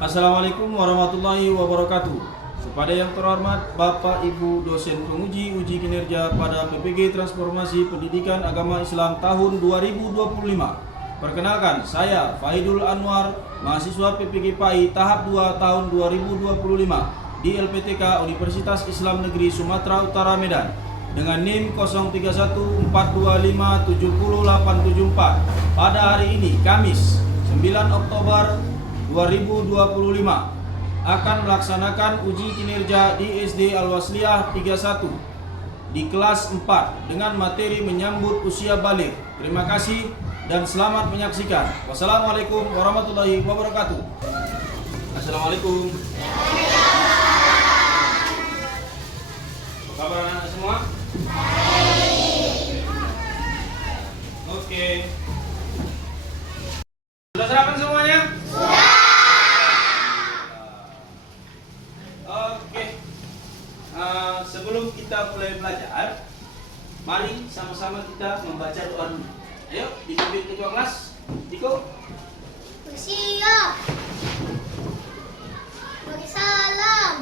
Assalamualaikum warahmatullahi wabarakatuh. Kepada yang terhormat Bapak Ibu dosen penguji uji kinerja pada PPG Transformasi Pendidikan Agama Islam tahun 2025. Perkenalkan, saya Fahidul Anwar, mahasiswa PPG PAI tahap 2 tahun 2025 di LPTK Universitas Islam Negeri Sumatera Utara Medan dengan NIM 0314257084. Pada hari ini Kamis 9 Oktober 2025 akan melaksanakan uji kinerja di SD Al-Wasliyah 31 di kelas 4 dengan materi menyambut usia balik. Terima kasih dan selamat menyaksikan. Wassalamualaikum warahmatullahi wabarakatuh. Assalamualaikum. Apa kabar anak semua? Oke. Sudah sarapan semuanya? Sebelum kita mulai belajar, mari sama-sama kita membaca doa dulu. Ayo, dipimpin ketua kelas, Diko. Siap. Bagi salam.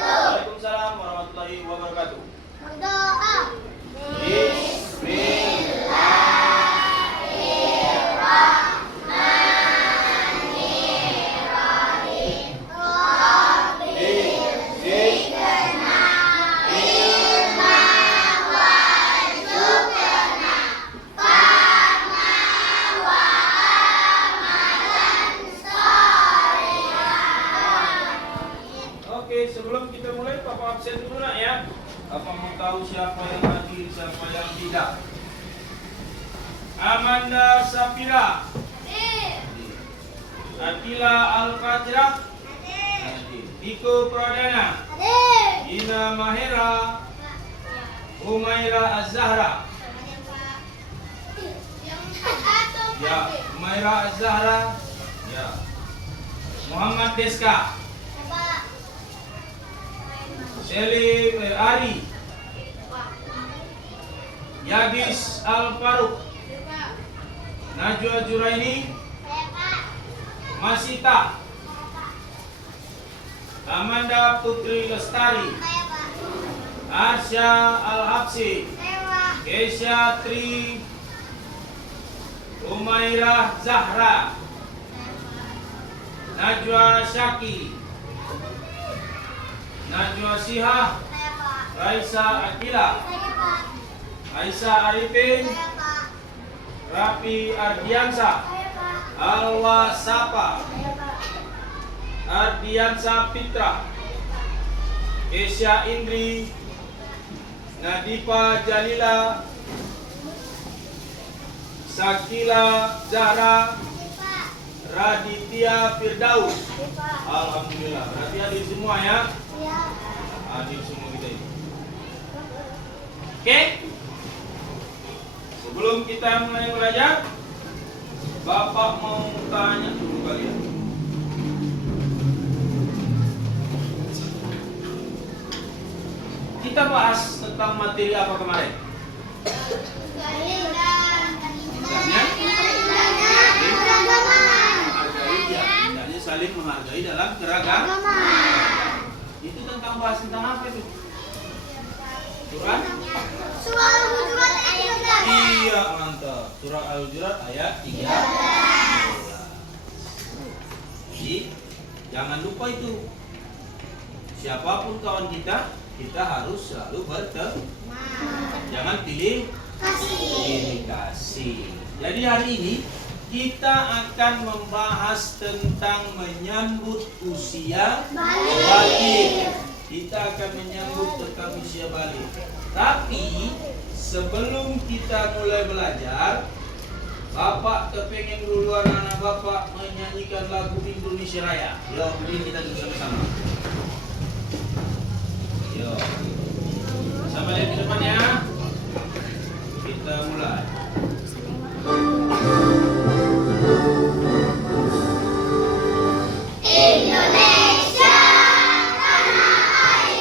Waalaikumsalam warahmatullahi wabarakatuh. Berdoa. Oke, sebelum kita mulai, Papa absen dulu nak ya. Papa mau tahu siapa yang hadir, siapa yang tidak. Amanda Safira, Atila Al-Fajrah, Diko Pradana, Ina Mahera, Umaira Az-Zahra. Ya, Umaira Az-Zahra. Ya. Muhammad Deska, Selim Ari, Yagis Al-Faruq, Najwa Juraini, Masita, Amanda Putri Lestari, Arsya Al-Habsi, Kesya Tri, Umairah Zahra, Najwa Syaki, Najwa Sihah, Raisa Akila, Aisyah Arifin, Rafi Ardiansa, Alwa Sapa, Ardiansa Fitra, Kesya Indri, Nadifa Jalila, Sakila Zahra, Raditya Firdaus. Alhamdulillah, berarti hadir semua ya. Hadir semua kita ini. Oke. Sebelum kita mulai belajar, Bapak mau tanya dulu kalian. Kita bahas tentang materi apa kemarin? Jadi saling menghargai dalam keragaman. Itu tentang bahas tentang apa itu? Surah? Surah Al-Hujurat ayat 13. Iya, mantap. Surah Al-Hujurat ayat 13. Jadi, jangan lupa itu. Siapapun kawan kita, kita harus selalu berteman. Jangan pilih kasih. Jadi hari ini kita akan membahas tentang menyambut usia balik. Kita akan menyambut tentang usia balik. Tapi sebelum kita mulai belajar, Bapak kepengen duluan anak Bapak menyanyikan lagu Indonesia Raya. Yo, ini kita bersama-sama. Yo, sampai lihat di depan ya. Kita mulai. Indonesia, tanah air.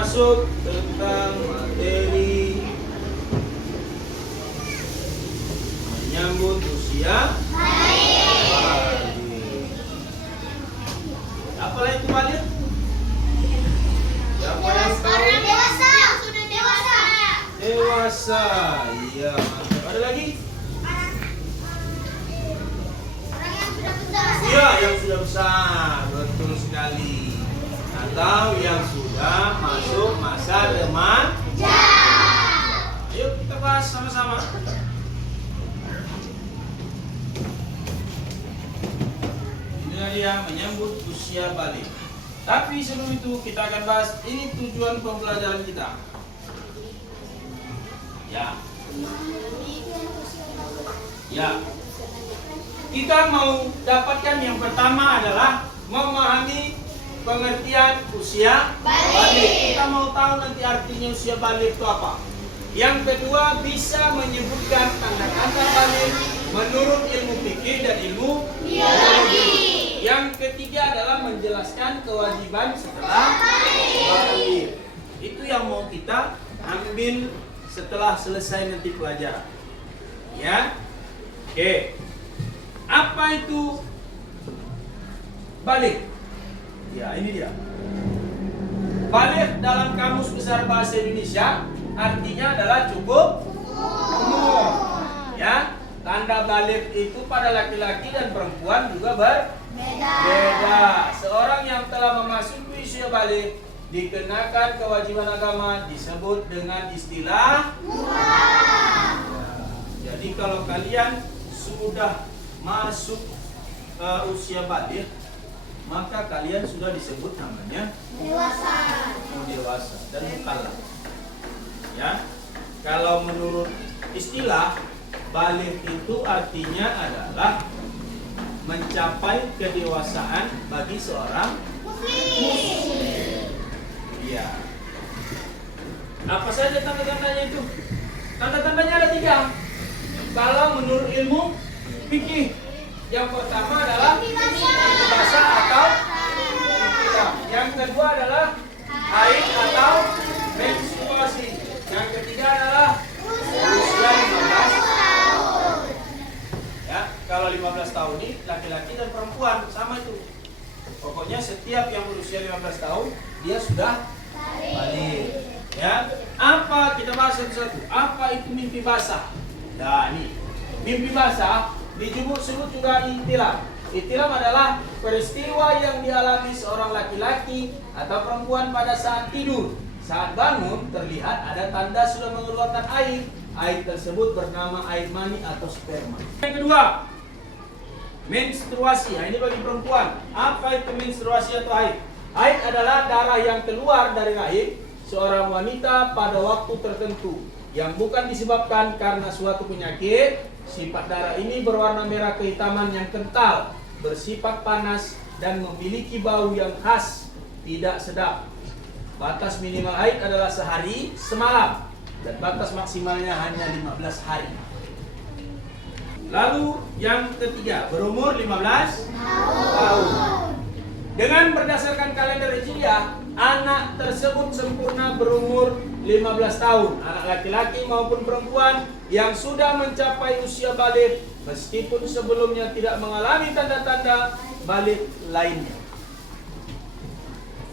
masuk tentang materi menyambut usia balik. Apalah itu balik? Siapa yang tahu? Orang dewasa. Sudah dewasa. Dewasa. Iya, mantap. Ada lagi? Orang yang sudah besar. Iya, yang sudah besar. Betul sekali. Atau yang sudah masuk masa remaja. Ayo kita bahas sama-sama. Ini dia menyambut usia balik. Tapi sebelum itu kita akan bahas ini tujuan pembelajaran kita. Ya. Ya. Kita mau dapatkan yang pertama adalah memahami pengertian usia balik. Kita mau tahu nanti artinya usia balik itu apa. Yang kedua bisa menyebutkan tanda-tanda balik menurut ilmu fikih dan ilmu biologi. Yang ketiga adalah menjelaskan kewajiban setelah balik. Itu yang mau kita ambil setelah selesai nanti pelajaran. Ya. Oke. Apa itu balik? Ya, ini dia. Balik dalam Kamus Besar Bahasa Indonesia artinya adalah cukup umur. Ya, tanda balik itu pada laki-laki dan perempuan juga berbeda. Seorang yang telah memasuki usia balik dikenakan kewajiban agama disebut dengan istilah Jadi kalau kalian sudah masuk usia balik, maka kalian sudah disebut namanya dewasa dan mukallaf. Ya, kalau menurut istilah balik itu artinya adalah mencapai kedewasaan bagi seorang muslim. Iya. Apa saja tanda-tandanya itu? Tanda-tandanya ada 3. Kalau menurut ilmu fikih, yang pertama adalah basah atau tidak. Yang kedua adalah haid atau menstruasi. Yang ketiga adalah usia 15 tahun. Ya, kalau 15 tahun ini laki-laki dan perempuan sama itu. Pokoknya setiap yang berusia 15 tahun dia sudah balik. Ya, apa kita bahas satu-satu? Apa itu mimpi basah? Nah, ini mimpi basah disebut juga ihtilam. Ihtilam adalah peristiwa yang dialami seorang laki-laki atau perempuan pada saat tidur. Saat bangun terlihat ada tanda sudah mengeluarkan air. Air tersebut bernama air mani atau sperma. Yang kedua, menstruasi. Nah, ini bagi perempuan. Apa itu menstruasi atau haid? Haid adalah darah yang keluar dari rahim seorang wanita pada waktu tertentu yang bukan disebabkan karena suatu penyakit. Sifat darah ini berwarna merah kehitaman yang kental, bersifat panas dan memiliki bau yang khas, tidak sedap. Batas minimal haid adalah sehari semalam dan batas maksimalnya hanya 15 hari. Lalu yang ketiga, berumur 15 tahun. Dengan berdasarkan kalender Hijriah, anak tersebut sempurna berumur 15 tahun. Anak laki-laki maupun perempuan yang sudah mencapai usia balik meskipun sebelumnya tidak mengalami tanda-tanda balik lainnya.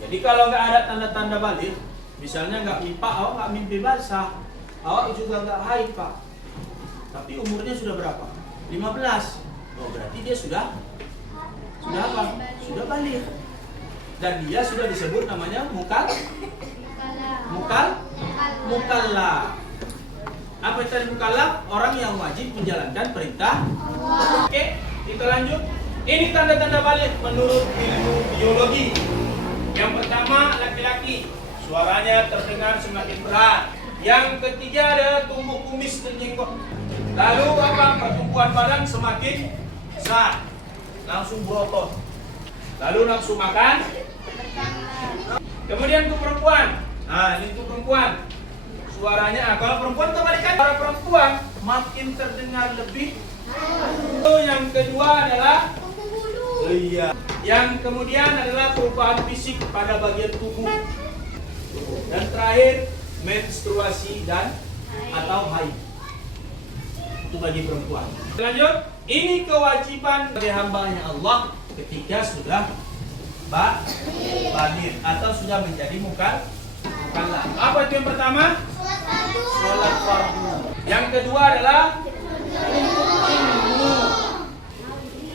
Jadi kalau nggak ada tanda-tanda balik, misalnya nggak mimpi, awak nggak mimpi basah, awak juga nggak haid pak, tapi umurnya sudah berapa? 15. Oh berarti dia sudah apa? Sudah balik. Dan dia sudah disebut namanya mukallaf. Apa itu mukallaf? Orang yang wajib menjalankan perintah. Oke, kita lanjut. Ini tanda-tanda balik menurut ilmu biologi. Yang pertama, laki-laki, suaranya terdengar semakin berat. Yang ketiga adalah tumbuh kumis dan jenggot. Lalu apa? Pertumbuhan badan semakin besar, langsung berotot. Lalu nafsu makan. Kemudian untuk perempuan, nah ini untuk perempuan, suaranya kalau perempuan kebalikan, para perempuan makin terdengar lebih. Yang kedua adalah Yang kemudian adalah perubahan fisik pada bagian tubuh. Dan terakhir menstruasi dan atau haid. Itu bagi perempuan. Lanjut, ini kewajiban bagi hambanya Allah ketika sudah baligh atau sudah menjadi mukallaf. Apa itu yang pertama? Sholat fardu. Yang kedua adalah ilmu.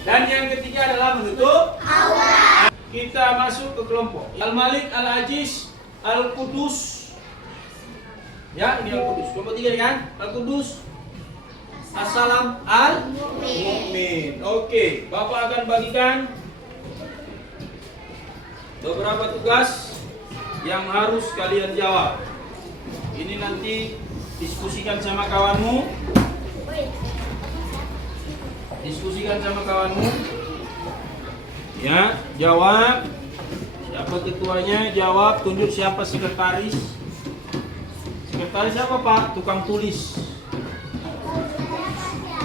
Dan yang ketiga adalah menutup aurat. Kita masuk ke kelompok Al-Malik, Al-Aziz, Al-Qudus. Ya, ini Al-Qudus. Kelompok 3 kan? Al-Qudus, As-Salam, Al-Mu'min. Oke, Bapak akan bagikan beberapa tugas yang harus kalian jawab. Ini nanti diskusikan sama kawanmu. Ya, jawab. Siapa ketuanya? Jawab. Tunjuk siapa sekretaris. Sekretaris siapa, Pak? Tukang tulis.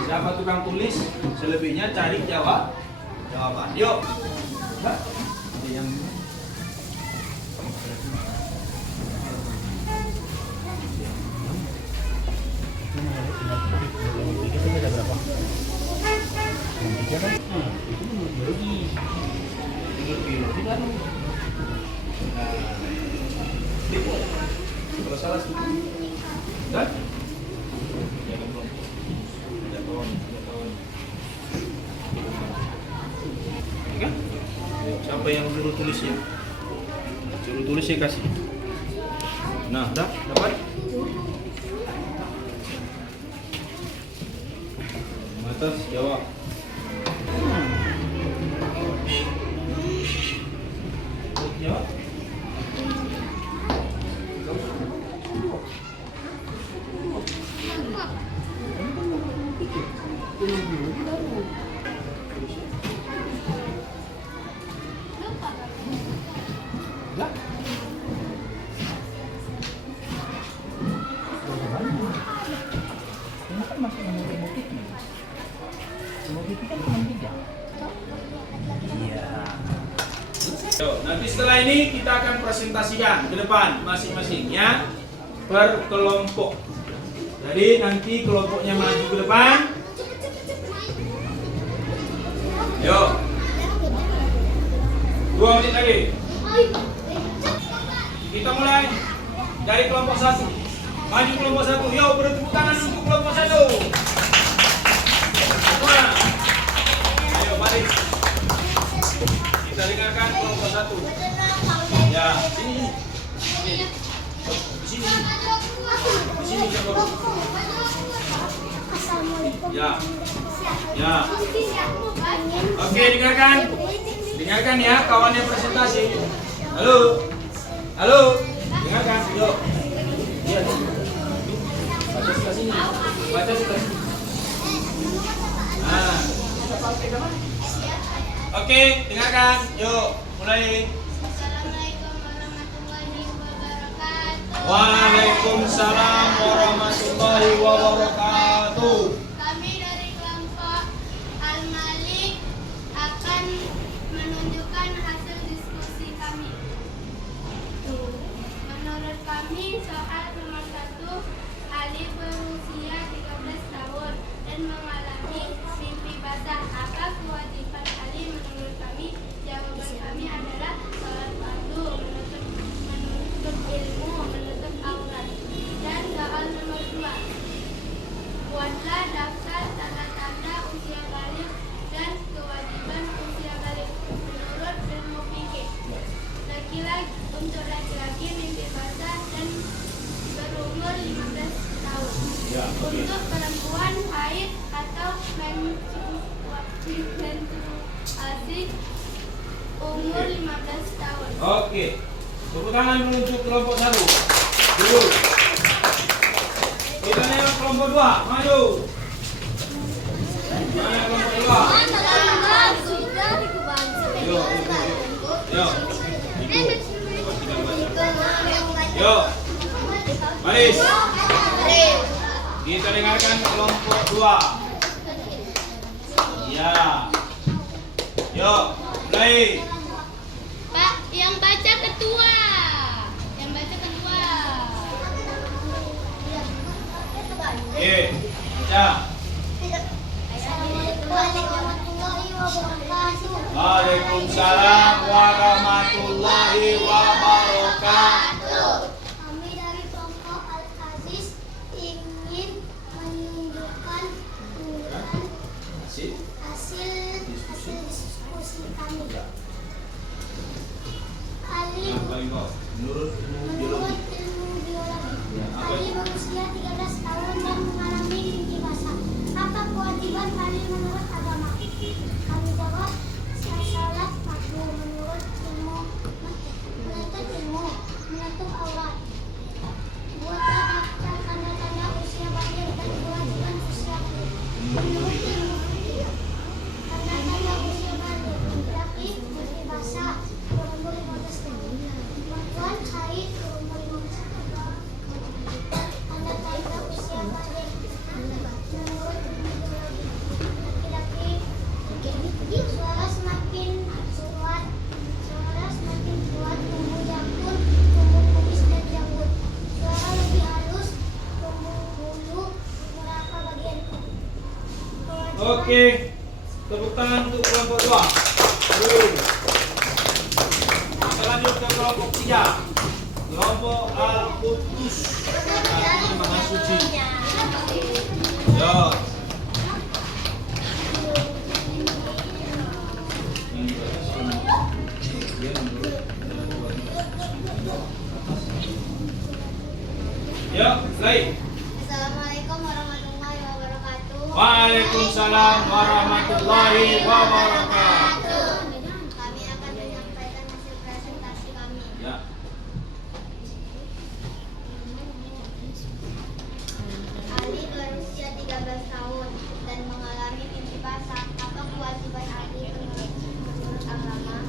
Siapa tukang tulis? Selebihnya cari jawaban. Yuk. Yang kalau salah sih. Dan siapa yang suruh tulisnya? Suruh tulisnya kasih. Nah, dapat? Atas jawab. Jawab. Nanti setelah ini kita akan presentasikan ke depan masing-masingnya per kelompok. Jadi nanti kelompoknya maju ke depan. Yuk. 2 menit lagi. Kita mulai dari kelompok 1. Maju kelompok 1. Yuk, beri tepuk tangan untuk kelompok 1. Semua. Ayo balik. Kita dengarkan kelompok 1. Ya, sini. Di sini. Di sini coba. Ya. Ya. Oke, dengarkan. Dengarkan ya, kawannya presentasi. Halo. Halo. Dengarkan. Yuk. Iya. Baca sebelah sini. Baca sebelah sini. Nah. Oke, dengarkan. Yuk, mulai. Assalamualaikum warahmatullahi wabarakatuh. Waalaikumsalam warahmatullahi wabarakatuh. Kami dari kelompok Al-Malik akan menunjukkan hasil diskusi kami. Menurut kami, soal nomor 1, Ali berusia 13 tahun dan mengalami mimpi basah. Apa kewajiban Ali menurut kami? Jawaban kami adalah sholat fardu, menuntut ilmu, menutup aurat. Dan soal nomor 2, buatlah daftar tanda-tanda usia balik dan kewajiban usia balik menurut ilmu fikih. Untuk laki-laki mimpi basah dan berumur 15 tahun. Ya, oke. Untuk perempuan haid atau menstruasi umur 15 tahun. Oke. Tepuk tangan menuju kelompok 1. Dulu. Kita lihat kelompok 2. Maju. Mana kelompok 2? Yuk. Yuk. Ikut. Yuk. Baris. Kita dengarkan kelompok 2. Ya. Yuk, mulai. Pak, yang baca ketua. Yang baca ketua. Oke, baca. Assalamualaikum warahmatullahi wabarakatuh. Waalaikumsalam warahmatullahi wabarakatuh. Kami dari kelompok Al-Aziz ingin menunjukkan hasil diskusi kami. Menurut Menurut ilmu biologi, Ali berusia 13 tahun dan mengalami mimpi basah. Apa kewajiban Ali menurut agama? Kami jawab, salat fardu. Menurut ilmu, menuntut ilmu, menutup aurat. Buatlah daftar tanda-tanda usia balik dan kewajiban usia balik. Menurut ilmu fikih, tanda-tanda usia balik: laki mimpi basah berumur 15 tahun, perempuan haid berumur 15 tahun. Tanda-tanda usia balik menurut ilmu biologi: laki-laki suara semakin kuat tumbuh janggut, tumbuh kumis dan janggut. Suara lebih halus, tumbuh bulu beberapa bagian tubuh. Oke, tepuk tangan untuk kelompok 2. Kita lanjut ke kelompok 3. Kelompok Al-Qudus. Artinya Maha Suci. Ya. Ya, mulai. Assalamualaikum warahmatullahi wabarakatuh. Waalaikumsalam warahmatullahi wabarakatuh. Kami akan menyampaikan hasil presentasi kami. Ya. Ali berusia 13 tahun dan mengalami mimpi basah. Apa kewajiban Ali menurut agama?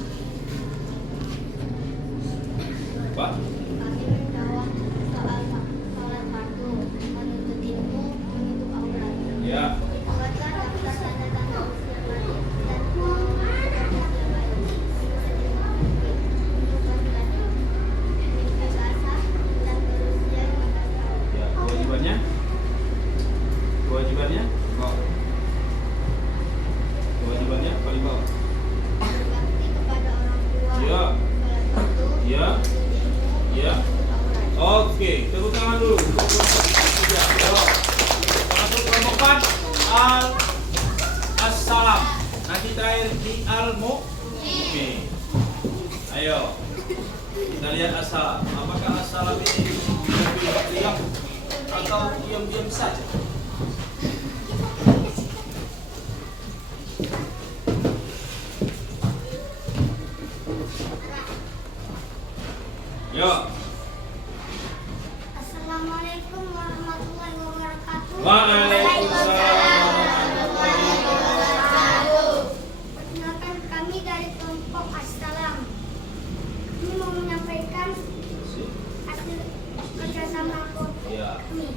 Pak. Kami menjawab, salat fardu, menuntut ilmu, menutup aurat. Ya. Buatlah daftar tanda-tanda usia balik dan kewajiban usia balik. Untuk laki-laki, mimpi basah dan berusia 15 tahun. Ya, kewajibannya? Kewajibannya? Bawah. Kewajibannya paling bawah. Berbakti kepada orang tua. Ya. Salat fardu, Ya. menuntut ilmu, Ya. menutup aurat. Oke, tepuk tangan dulu. Ya. Masuk kelompok 4. Assalam. Nanti terakhir di Al-Mu'min. Ayo. Kita lihat assalam. Apakah assalam ini teriak atau diam-diam saja? Yo. Assalamualaikum warahmatullahi wabarakatuh. Waalaikumsalam. Perkenalkan, kami dari kelompok Assalam. Kami mau menyampaikan hasil kerjasama Ya. kami.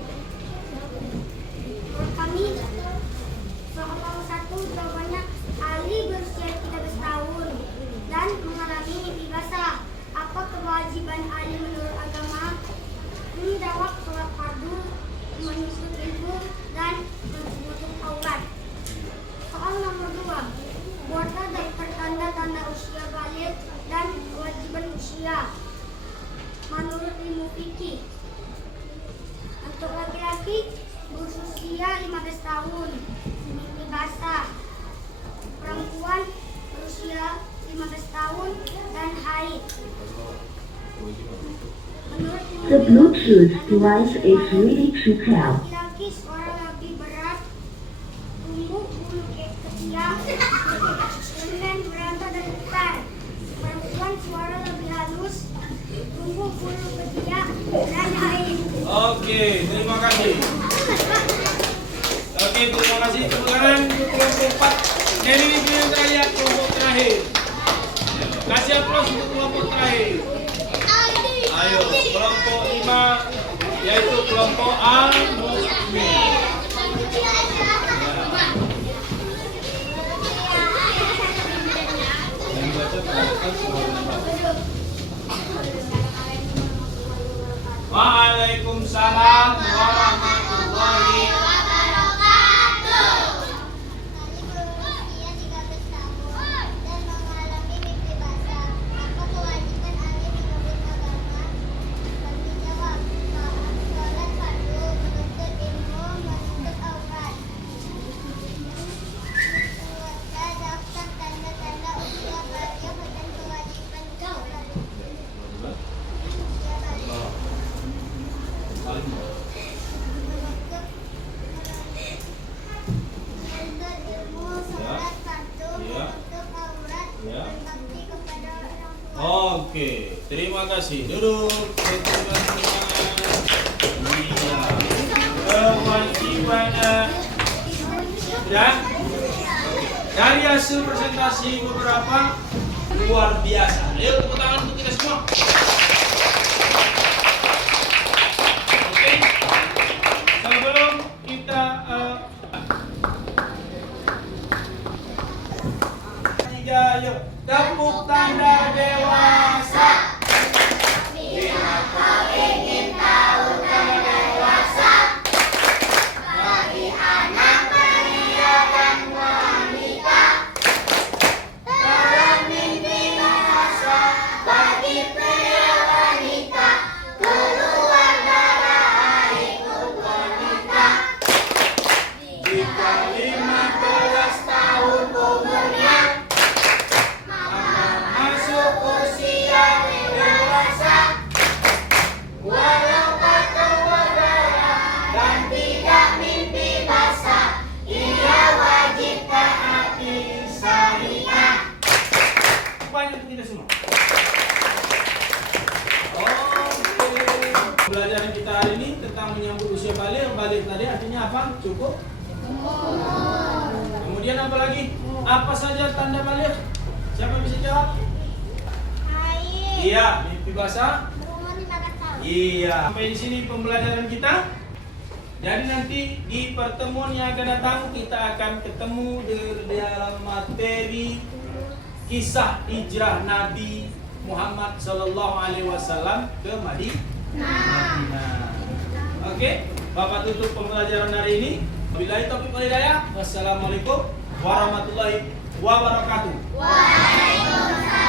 Menurut kami, soal 1 jawabannya Ali berusia 13 tahun dan mengalami mimpi basah. Apa kewajiban Ali menurut agama? Menjawab, sholat fardu, menuntut ilmu, dan menutup aurat. Soal nomor 2, buatlah daftar tanda-tanda usia balik dan kewajiban usia menurut ilmu fikih. Untuk laki-laki berusia 15 tahun, mimpi basah. Perempuan berusia 15 tahun dan haid. Menurut ilmu The Bluetooth device is ready to pair. laki-laki suara lebih berat, tumbuh bulu ketiak, dengan berantai dan getar. Perempuan suara lebih halus, tumbuh bulu ketiak dan haid. Oke, terima kasih. Oke, terima kasih. Tepuk tangan untuk kelompok 4. Ini yang terakhir, kelompok terakhir. Kasih aplaus untuk kelompok terakhir. Ayo, kelompok 5, yaitu kelompok Al-Mu'min. Yang dibaca perhatikan semua nama. Waalaikumsalam warahmatullahi wabarakatuh. Oke, terima kasih. Duduk. Iya. Kewajibannya. Sudah? Dari hasil presentasi beberapa luar biasa. Ayo tepuk tangan untuk kita semua. Oke. Sebelum kita tiga, yuk. Tepuk tanda dewasa. Bila kau ingin tahu tanda dewasa, bagi anak pria dan wanita, dalam mimpi bahasa bagi pria wanita, keluar darah ikut wanita. Jika 15 tahun umurnya, masuk usia dewasa, walau tak keluar darah dan tidak mimpi basah, ia wajib taati syariat. Banyak untuk kita semua. Oke. Pelajaran kita hari ini tentang menyambut usia balik. Balik tadi artinya apa? Cukup. Kemudian apa lagi? Apa saja tanda balik? Siapa bisa jawab? Iya, mimpi basah. Iya. Sampai di sini pembelajaran kita. Jadi nanti di pertemuan yang akan datang kita akan ketemu dalam materi kisah hijrah Nabi Muhammad Sallallahu Alaihi Wasallam ke Madinah. Oke, Bapak tutup pembelajaran hari ini. Wabillahi taufiq wal hidayah. Wassalamualaikum warahmatullahi wabarakatuh. Waalaikumsalam.